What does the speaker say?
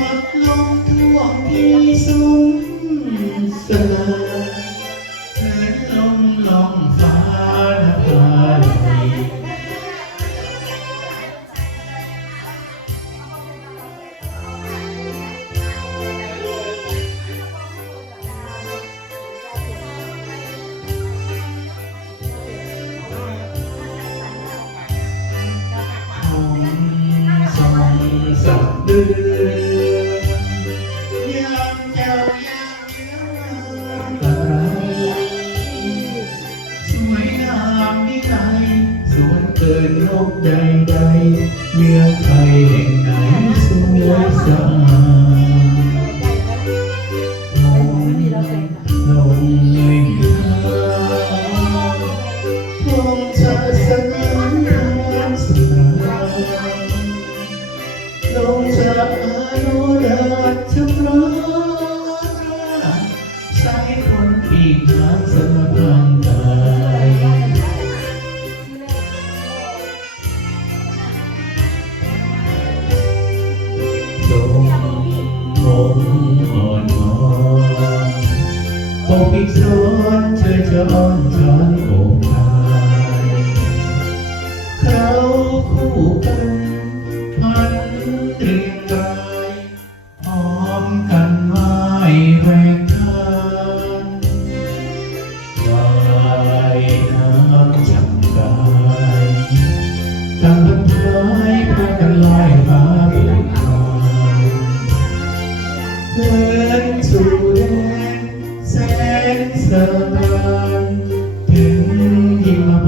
พัดลมท่วทีสุมสือเถิลมลงฟ้านะพาไหลผมสงสับดื้อ วนเกินนกใดๆเมืองไทยแห่งไหนสวยสะอาดมองลงเล่นทางคงจะสง่างามสง่าลงจะอนุรักษ์ชำระ ปกปิดซ่อนเธอจะอ้อนชายโอบชายเขาคู่กันพันเรียงกายพร้อมกันไม่แหวกทางลายน้ำจำได้ดังบันทายพากันลอยมาเปลี่นทางเล่นสู่ สตานถึงยิ่ง